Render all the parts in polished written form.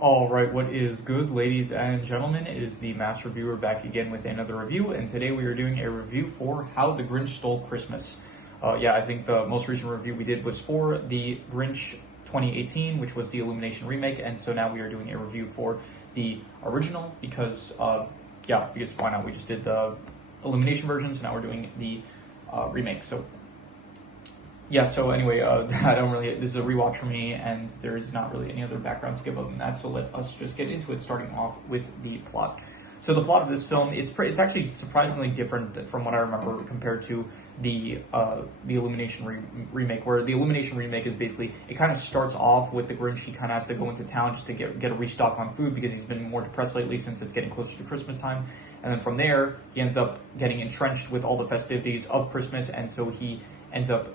All right, what is good, ladies and gentlemen? It is the Master Reviewer back again with another review, and today we are doing a review for How the Grinch Stole Christmas. I think the most recent review we did was for the Grinch 2018, which was the Illumination remake, and so now we are doing a review for the original because why not? We just did the Illumination version, so now we're doing the remake. So anyway, this is a rewatch for me, and there is not really any other background to give other than that, so let us just get into it, starting off with the plot. So the plot of this film, it's actually surprisingly different from what I remember compared to the Illumination remake, where the Illumination remake is basically, it kind of starts off with the Grinch. He kind of has to go into town just to get a restock on food because he's been more depressed lately since it's getting closer to Christmas time, and then from there, he ends up getting entrenched with all the festivities of Christmas, and so he ends up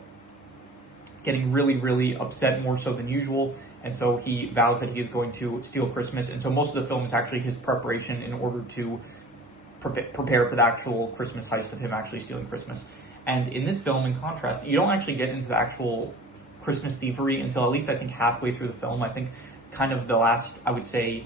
getting really, really upset, more so than usual, and so he vows that he is going to steal Christmas, and so most of the film is actually his preparation in order to prepare for the actual Christmas heist of him actually stealing Christmas. And in this film, in contrast, you don't actually get into the actual Christmas thievery until at least I think halfway through the film. I think kind of the last, I would say,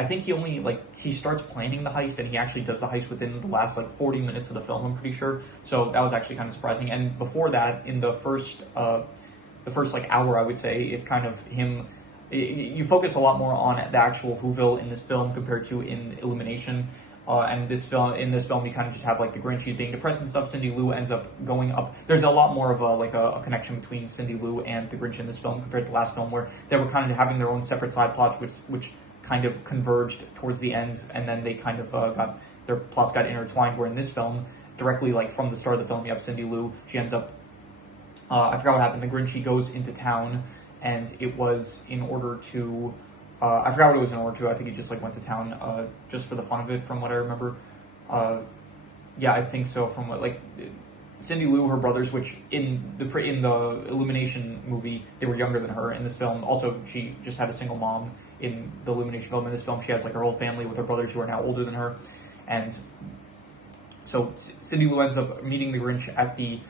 I think he starts planning the heist and he actually does the heist within the last 40 minutes of the film, I'm pretty sure. So that was actually kind of surprising. And before that, in the first hour, I would say, it's kind of him. You focus a lot more on the actual Whoville in this film compared to in Illumination. And in this film, you kind of just have the Grinch being depressed and stuff. Cindy Lou ends up going up. There's a lot more of a connection between Cindy Lou and the Grinch in this film compared to the last film, where they were kind of having their own separate side plots, which kind of converged towards the end, and then they kind of their plots got intertwined, where in this film, directly from the start of the film, you have Cindy Lou. She ends up, I forgot what happened, the Grinch, he goes into town, and it was in order to, I forgot what it was in order to, I think he just went to town just for the fun of it, from what I remember. I think so, from what, Cindy Lou, her brothers, which in the Illumination movie, they were younger than her. In this film, also, she just had a single mom in the Illumination film. In this film, she has her whole family with her brothers who are now older than her. And so Cindy Lou ends up meeting the Grinch at the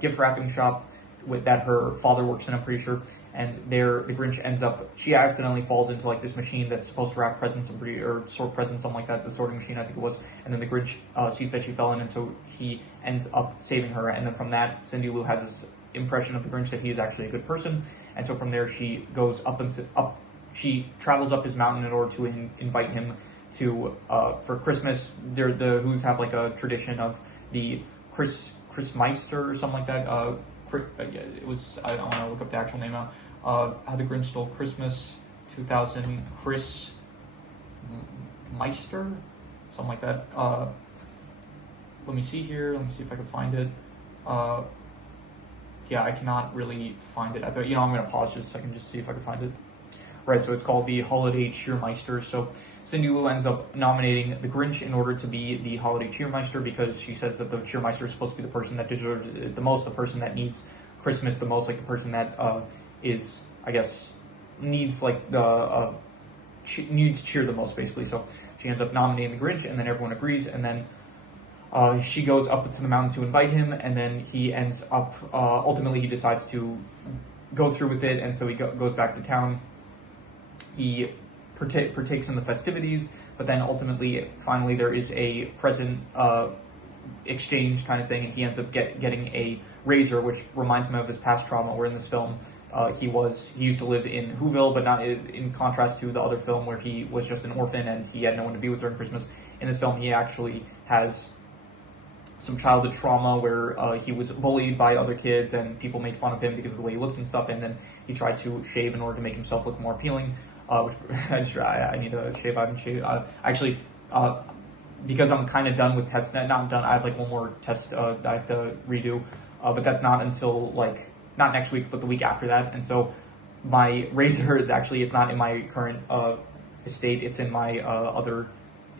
gift wrapping shop that her father works in, I'm pretty sure. And there, the Grinch ends up, she accidentally falls into this machine that's supposed to wrap presents, or sort presents, something like that, the sorting machine, I think it was. And then the Grinch sees that she fell in, and so he ends up saving her. And then from that, Cindy Lou has this impression of the Grinch that he is actually a good person. And so from there, she goes she travels up his mountain in order to invite him to, for Christmas. The Who's have a tradition of the Christmeister or something like that. It was, I don't want to look up the actual name now. How the Grinch Stole Christmas 2000, Chris Meister, something like that. Let me see here. Let me see if I can find it. I cannot really find it. I'm going to pause just a second just to see if I can find it. Right, so it's called the Holiday Cheermeister. So Cindy Lou ends up nominating the Grinch in order to be the Holiday Cheermeister, because she says that the Cheermeister is supposed to be the person that deserves it the most, the person that needs Christmas the most, the person that is, I guess, needs needs cheer the most, basically. So she ends up nominating the Grinch, and then everyone agrees, and then she goes up to the mountain to invite him, and then he ends up, ultimately he decides to go through with it, and so he goes back to town. He partakes in the festivities, but then finally there is a present exchange kind of thing, and he ends up getting a razor, which reminds him of his past trauma, where in this film he used to live in Whoville, but not in contrast to the other film where he was just an orphan and he had no one to be with during Christmas. In this film, he actually has some childhood trauma where he was bullied by other kids and people made fun of him because of the way he looked and stuff, and then he tried to shave in order to make himself look more appealing, which I need to shave. I haven't shaved. Actually, because I'm kind of done with tests. Not done. I have one more test I have to redo, but that's not until not next week, but the week after that. And so my razor is it's not in my current estate. It's in my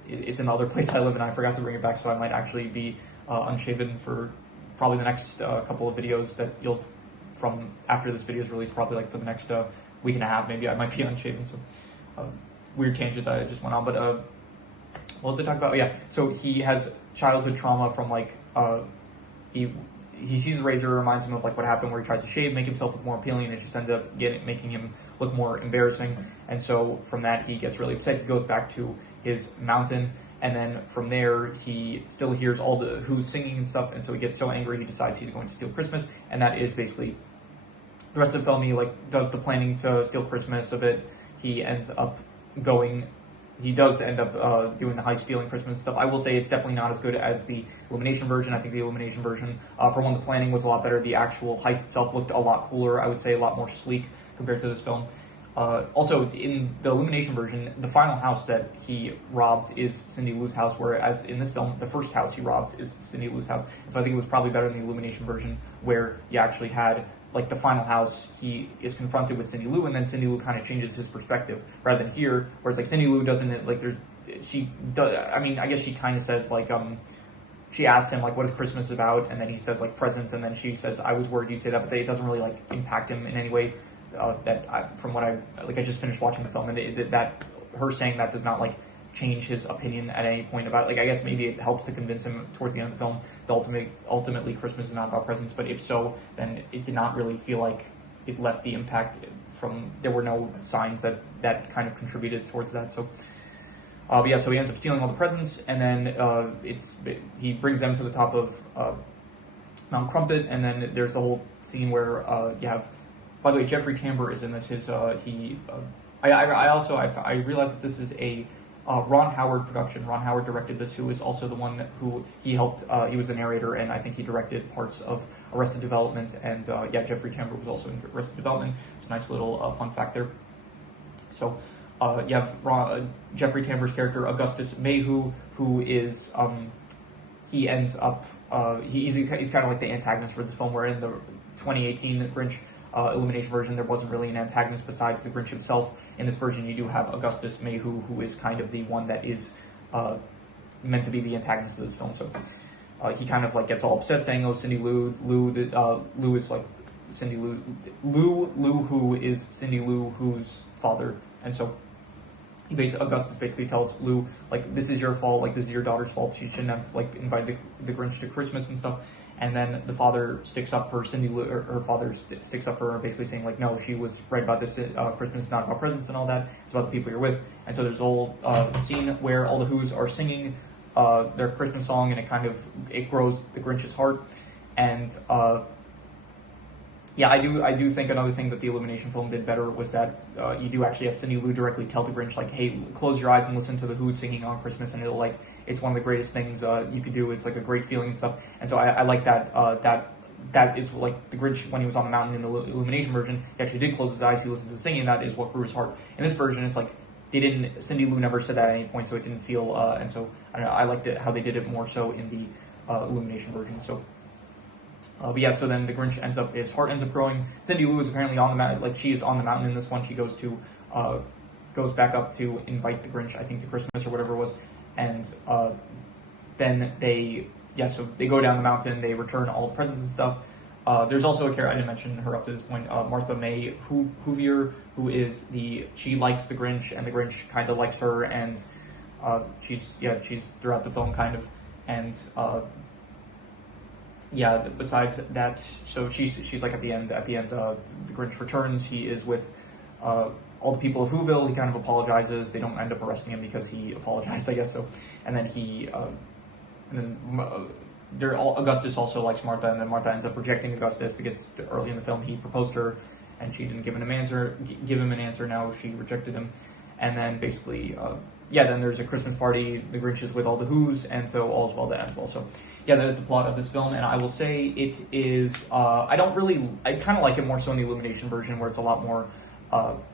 it's in the other place I live in. I forgot to bring it back, so I might actually be unshaven for probably the next couple of videos that you'll, from after this video is released, probably for the next week and a half, maybe I might be unshaven. So weird tangent that I just went on, but what was I talking about? Oh, yeah, so he has childhood trauma from he sees the razor, reminds him of what happened where he tried to shave, make himself look more appealing, and it just ended up making him look more embarrassing. And so from that, he gets really upset. He goes back to his mountain, and then from there, he still hears all the Who's singing and stuff, and so he gets so angry, he decides he's going to steal Christmas, and that is basically the rest of the film. He does the planning to steal Christmas a bit. He ends up going. He does end up doing the heist, stealing Christmas stuff. I will say it's definitely not as good as the Illumination version. I think the Illumination version, for one, the planning was a lot better. The actual heist itself looked a lot cooler. I would say a lot more sleek compared to this film. Also, in the Illumination version, the final house that he robs is Cindy Lou's house, whereas in this film, the first house he robs is Cindy Lou's house. And so I think it was probably better in the Illumination version, where you actually had, like, the final house, he is confronted with Cindy Lou, and then Cindy Lou kind of changes his perspective, rather than here, where it's like Cindy Lou doesn't, like, she does, I mean, I guess she kind of says, like, she asks him, like, what is Christmas about, and then he says, like, presents, and then she says, I was worried you say that, but it doesn't really, like, impact him in any way. I just finished watching the film, and that her saying that does not, like, change his opinion at any point about it. Like, I guess maybe it helps to convince him towards the end of the film that ultimately Christmas is not about presents, but if so, then it did not really feel like it left the impact from, there were no signs that kind of contributed towards that. So so he ends up stealing all the presents, and then he brings them to the top of Mount Crumpet, and then there's the whole scene where you have, by the way, Jeffrey Tambor is in this. I realized that this is a Ron Howard production. Ron Howard directed this, who is also the one who he helped. He was the narrator, and I think he directed parts of Arrested Development. And Jeffrey Tambor was also in Arrested Development. It's a nice little fun fact there. So you have Jeffrey Tambor's character Augustus Mayhew, who is he ends up he's kind of like the antagonist for this film. Where in the 2018 Grinch Illumination version, there wasn't really an antagonist besides the Grinch himself. In this version, you do have Augustus Mayhew, who is kind of the one that is meant to be the antagonist of this film. So he kind of, like, gets all upset, saying, "Oh, Cindy Lou is like Cindy Lou, who is Cindy Lou, whose father." And so Augustus basically tells Lou, like, this is your fault, like, this is your daughter's fault. She shouldn't have, like, invited the Grinch to Christmas and stuff. And then the father sticks up for Cindy Lou, or her father sticks up for her, basically saying, like, no, she was right about this. Christmas is not about presents and all that. It's about the people you're with. And so there's a whole scene where all the Who's are singing their Christmas song, and it grows the Grinch's heart. And I do think another thing that the Illumination film did better was that you do actually have Cindy Lou directly tell the Grinch, like, hey, close your eyes and listen to the Who's singing on Christmas, and it's one of the greatest things you could do. It's like a great feeling and stuff. And so I like that. That is like the Grinch when he was on the mountain in the Illumination version. He actually did close his eyes. He listened to the singing. And that is what grew his heart. In this version, it's like Cindy Lou never said that at any point, so it didn't feel. And so I don't know. I liked it how they did it more so in the Illumination version. So. So then the Grinch his heart ends up growing. Cindy Lou is apparently on the mountain, like, she is on the mountain in this one. She goes back up to invite the Grinch, I think, to Christmas or whatever it was. And then they go down the mountain, they return all the presents and stuff. There's also a character, I didn't mention her up to this point, Martha May Hoovier, she likes the Grinch, and the Grinch kind of likes her, and she's throughout the film, kind of. And besides that, so she's like at the end, the Grinch returns. He is with all the people of Whoville. He kind of apologizes. They don't end up arresting him because he apologized, I guess so. And then Augustus also likes Martha, and then Martha ends up rejecting Augustus because early in the film he proposed to her, and she didn't give him an answer. Now she rejected him, and then basically, then there's a Christmas party. The Grinch is with all the Who's, and so all's well that ends well. So. Yeah, that is the plot of this film, and I will say it is, I kind of like it more so in the Illumination version, where it's a lot more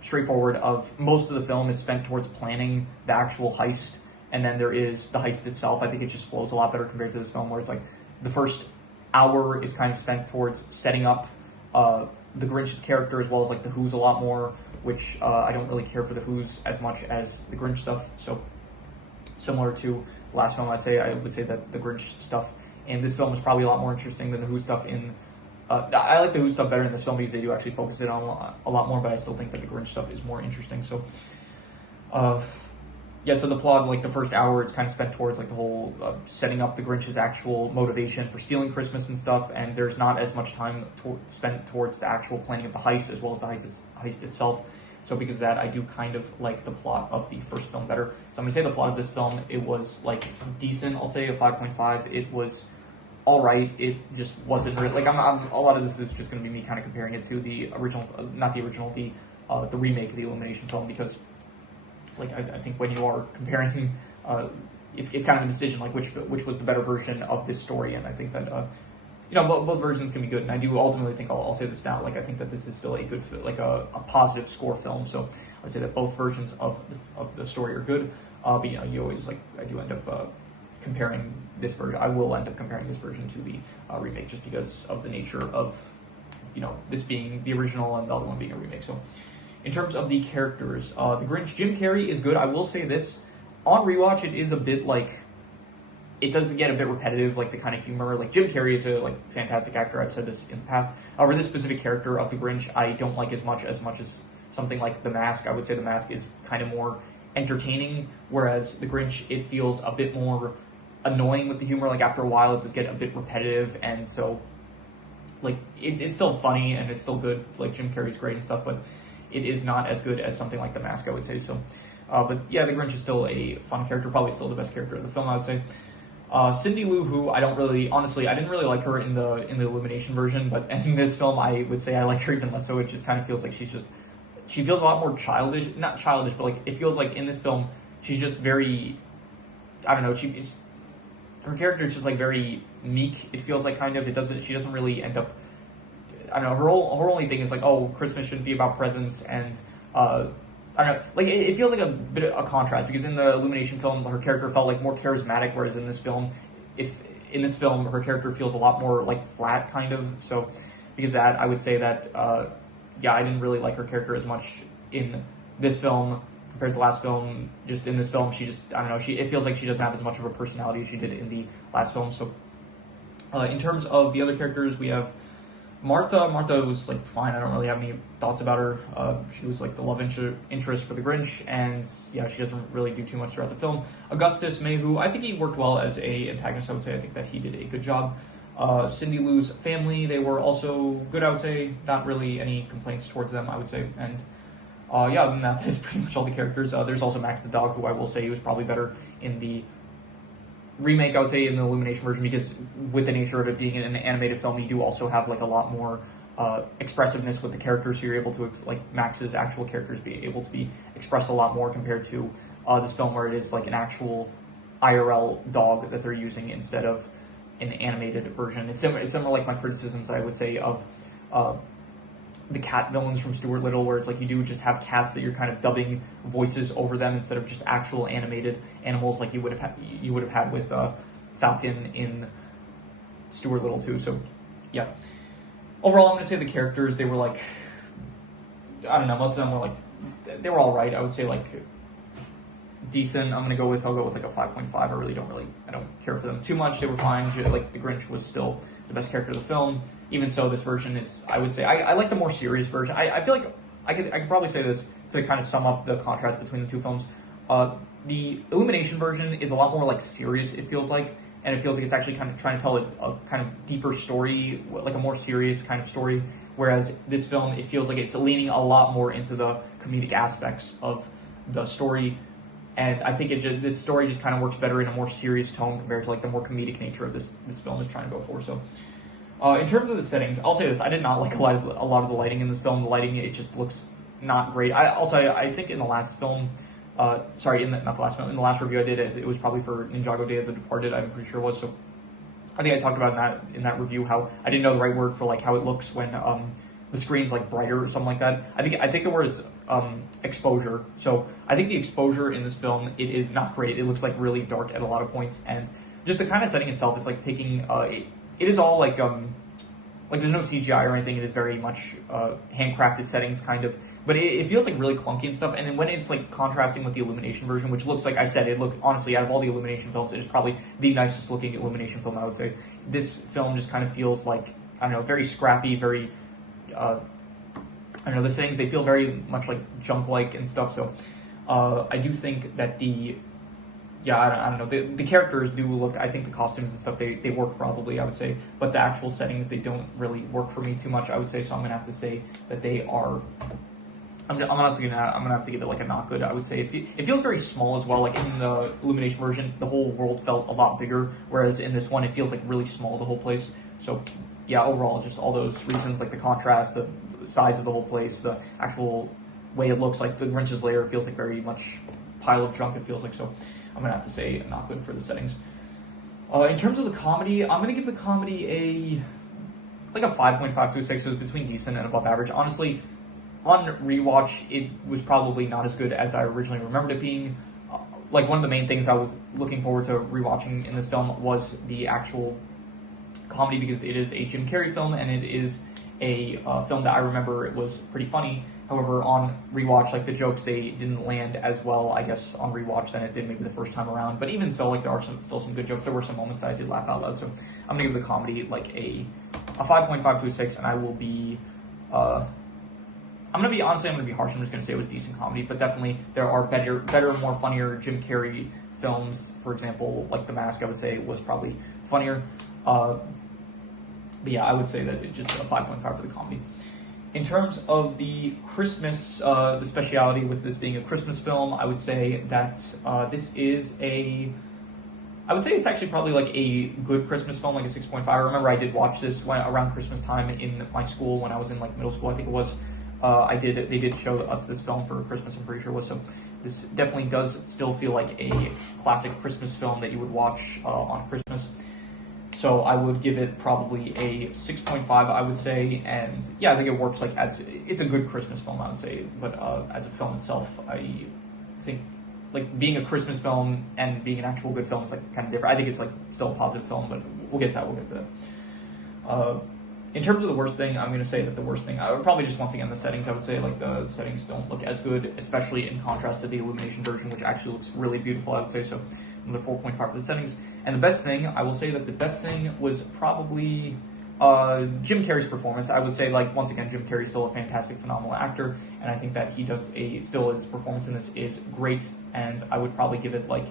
straightforward. Most of the film is spent towards planning the actual heist, and then there is the heist itself. I think it just flows a lot better compared to this film, where it's like the first hour is kind of spent towards setting up the Grinch's character, as well as, like, the Who's a lot more, which I don't really care for the Who's as much as the Grinch stuff. So similar to the last film, I would say that the Grinch stuff in this film is probably a lot more interesting than the Who stuff in. I like the Who stuff better in this film because they do actually focus it on a lot more, but I still think that the Grinch stuff is more interesting. So, so the plot, like the first hour, it's kind of spent towards, like, the whole setting up the Grinch's actual motivation for stealing Christmas and stuff, and there's not as much time spent towards the actual planning of the heist as well as the heist itself. So because of that, I do kind of like the plot of the first film better. So I'm gonna say the plot of this film, it was like decent. I'll say a 5.5. It was all right. It just wasn't really like a lot of this is just gonna be me kind of comparing it to the original, not the original, the remake of the Illumination film, because like I think when you are comparing, it's kind of a decision like which was the better version of this story, and I think that both versions can be good, and I do ultimately think I'll say this now, like I think that this is still a good like a positive score film. So I'd say that both versions of the story are good, but you always like I do end up comparing this version. I will end up comparing this version to the remake just because of the nature of this being the original and the other one being a remake. So in terms of the characters, the Grinch, Jim Carrey is good. I will say this, on rewatch, it is a bit like, it does get a bit repetitive, like the kind of humor. Like Jim Carrey is a fantastic actor. I've said this in the past. However, this specific character of the Grinch, I don't like as much as something like The Mask. I would say The Mask is kind of more entertaining, whereas the Grinch, it feels a bit more annoying with the humor. Like after a while, it does get a bit repetitive, and so like it's still funny and it's still good. Like Jim Carrey's great and stuff, but it is not as good as something like The Mask, I would say. So, but yeah, the Grinch is still a fun character, probably still the best character of the film, I would say. Cindy Lou Who, I didn't really like her in the Illumination version, but in this film, I would say I like her even less. So it just kind of feels like she feels a lot more childish, not childish, but like it feels like in this film she's just very, I don't know, her character is just like very meek. It feels like she doesn't really end up, I don't know, her only thing is like, oh, Christmas shouldn't be about presents, and I don't know, like it feels like a bit of a contrast, because in the Illumination film her character felt like more charismatic, whereas in this film, her character feels a lot more like flat kind of. So because of that, I would say that I didn't really like her character as much in this film compared to the last film. Just in this film, she just, I don't know, it feels like she doesn't have as much of a personality as she did in the last film. So in terms of the other characters, we have Martha. Martha was like fine. I don't really have any thoughts about her. She was like the love interest for the Grinch, and yeah, she doesn't really do too much throughout the film. Augustus Mayhew, I think he worked well as a antagonist. I would say I think that he did a good job. Cindy Lou's family, they were also good. I would say not really any complaints towards them, I would say. And other than that is pretty much all the characters. There's also Max the dog, who I will say he was probably better in the remake, I would say, in the Illumination version, because with the nature of it being an animated film, you do also have like a lot more expressiveness with the characters, so you're able to, like Max's actual characters, be able to be expressed a lot more compared to this film, where it is like an actual IRL dog that they're using instead of an animated version. It's similar like my criticisms, I would say, of the cat villains from Stuart Little, where it's like you do just have cats that you're kind of dubbing voices over them instead of just actual animated animals like you would have had with Falcon in Stuart Little too. So yeah, overall I'm gonna say the characters, they were like, I don't know, most of them were like, they were all right. I would say like decent. I'll go with like a 5.5. I don't care for them too much. They were fine. Like the Grinch was still the best character of the film. Even so, this version is, I would say, I like the more serious version. I feel like I could probably say this to kind of sum up the contrast between the two films. The Illumination version is a lot more like serious, it feels like, and it feels like it's actually kind of trying to tell a kind of deeper story, like a more serious kind of story. Whereas this film, it feels like it's leaning a lot more into the comedic aspects of the story. And I think this story just kind of works better in a more serious tone compared to like the more comedic nature of this film is trying to go for. So in terms of the settings, I'll say this: I did not like a lot of the lighting in this film. The lighting, it just looks not great. I think in the last film, not the last film, in the last review I did, it was probably for Ninjago Day of the Departed, I'm pretty sure it was. So I think I talked about in that review how I didn't know the right word for like how it looks when the screen's like brighter or something like that. I think the word is exposure. So I think the exposure in this film, it is not great. It looks like really dark at a lot of points, and just the kind of setting itself, it's like taking it is all like there's no CGI or anything. It is very much handcrafted settings kind of, but it feels like really clunky and stuff. And then when it's like contrasting with the Illumination version, which looks like I said, honestly, out of all the Illumination films, it is probably the nicest looking Illumination film, I would say. This film just kind of feels like, I don't know, very scrappy, very I don't know, the settings, they feel very much like junk-like and stuff. So I do think that I don't know, the characters do look, I think the costumes and stuff, they work probably, I would say, but the actual settings, they don't really work for me too much, I would say. So I'm gonna have to say that they are I'm honestly gonna have to give it like a not good. I would say it feels very small as well. Like in the Illumination version, the whole world felt a lot bigger, whereas in this one, it feels like really small, the whole place. So yeah, overall, just all those reasons, like the contrast, the size of the whole place, the actual way it looks, like the Grinch's lair feels like very much pile of junk. It feels like. So I'm gonna have to say not good for the settings. In terms of the comedy, I'm gonna give the comedy a 5.5 to a 6. So it's between decent and above average. Honestly, on rewatch, it was probably not as good as I originally remembered it being. Like, one of the main things I was looking forward to rewatching in this film was the actual comedy, because it is a Jim Carrey film, and it is a film that I remember it was pretty funny. However, on rewatch, like, the jokes, they didn't land as well, I guess, on rewatch than it did maybe the first time around. But even so, like, there are still some good jokes. There were some moments that I did laugh out loud. So I'm going to give the comedy, like, a 5.5 to a 6, and I will be... I'm going to be harsh. I'm just going to say it was decent comedy, but definitely there are better, more funnier Jim Carrey films. For example, like The Mask, I would say was probably funnier. But yeah, I would say that it's just a 5.5 for the comedy. In terms of the Christmas, the speciality with this being a Christmas film, I would say that this is I would say it's actually probably like a good Christmas film, like a 6.5. I remember I did watch this around Christmas time in my school when I was in like middle school, I think it was. They did show us this film for Christmas, I'm pretty sure it was. So this definitely does still feel like a classic Christmas film that you would watch on Christmas. So I would give it probably a 6.5, I would say. And yeah, I think it works like it's a good Christmas film, I would say. But as a film itself, I think like being a Christmas film and being an actual good film, it's like kind of different. I think it's like still a positive film, but we'll get to that. In terms of the worst thing, I'm going to say that the worst thing, I would probably just, once again, the settings. I would say, like, the settings don't look as good, especially in contrast to the Illumination version, which actually looks really beautiful, I would say. So, another 4.5 for the settings. And the best thing, I will say that the best thing was probably Jim Carrey's performance. I would say, like, once again, Jim Carrey's still a fantastic, phenomenal actor, and I think that he does still his performance in this is great, and I would probably give it, like,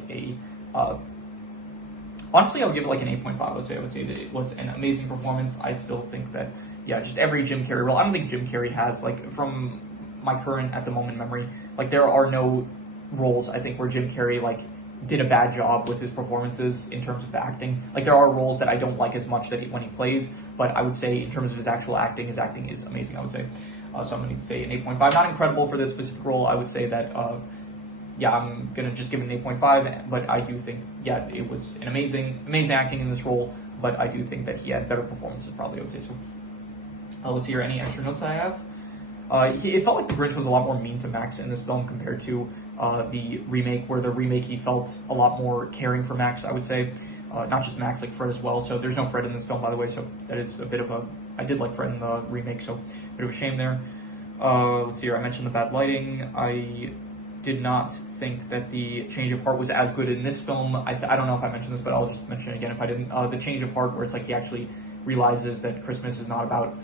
honestly, I would give it like an 8.5. I would say that it was an amazing performance. I still think that, yeah, just every Jim Carrey role. I don't think Jim Carrey has, like, from my current, at the moment, memory, like, there are no roles, I think, where Jim Carrey, like, did a bad job with his performances in terms of acting. Like, there are roles that I don't like as much when he plays, but I would say in terms of his acting is amazing, I would say. So I'm going to say an 8.5. Not incredible for this specific role. I would say that, yeah, I'm going to just give it an 8.5, but I do think, yeah, it was an amazing acting in this role, but I do think that he had better performances, probably, I would say so. Let's hear any extra notes I have. It felt like the Grinch was a lot more mean to Max in this film compared to the remake, where the remake he felt a lot more caring for Max, I would say. Not just Max, like Fred as well. So there's no Fred in this film, by the way, so that is a bit of I did like Fred in the remake, so a bit of a shame there. Let's see here, I mentioned the bad lighting. I did not think that the change of heart was as good in this film. I don't know if I mentioned this, but I'll just mention it again if I didn't. The change of heart, where it's like he actually realizes that Christmas is not about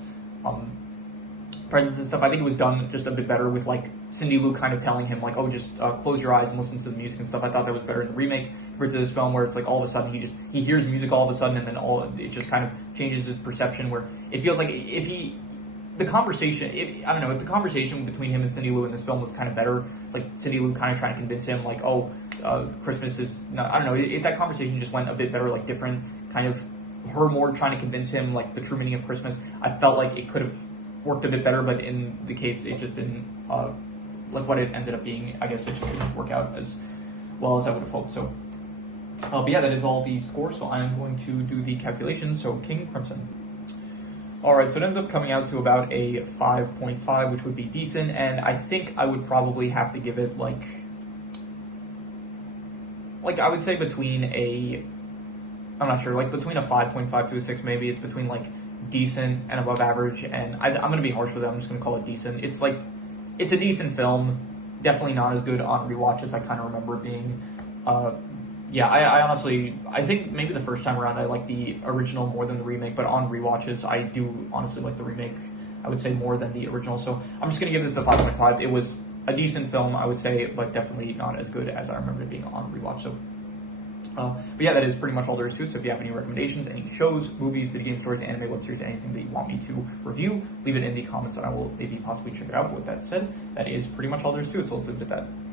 presents and stuff. I think it was done just a bit better with, like, Cindy Lou kind of telling him, like, oh, just close your eyes and listen to the music and stuff. I thought that was better in the remake compared to this film, where it's like all of a sudden he hears music all of a sudden, and then it just kind of changes his perception, where it feels like if the conversation between him and Cindy Lou in this film was kind of better. It's like Cindy Lou kind of trying to convince him, like, oh, Christmas is not, I don't know, if that conversation just went a bit better, like different, kind of her more trying to convince him, like, the true meaning of Christmas, I felt like it could have worked a bit better, but in the case, it just didn't, like what it ended up being, I guess it just didn't work out as well as I would have hoped. So, but yeah, that is all the score, so I'm going to do the calculations. So, King Crimson. Alright, so it ends up coming out to about a 5.5, which would be decent, and I think I would probably have to give it, like I would say between I'm not sure, like between a 5.5 to a 6 maybe. It's between, like, decent and above average, and I'm going to be harsh with it. I'm just going to call it decent. It's a decent film, definitely not as good on rewatch as I kind of remember it being. Yeah, I honestly, I think maybe the first time around I liked the original more than the remake, but on rewatches I do honestly like the remake, I would say, more than the original. So I'm just going to give this a 5.5. It was a decent film, I would say, but definitely not as good as I remember it being on rewatch. So But yeah, that is pretty much all there is to it. So if you have any recommendations, any shows, movies, video game stories, anime, web series, anything that you want me to review, leave it in the comments and I will maybe possibly check it out. But with that said, that is pretty much all there is to it. So let's leave it at that.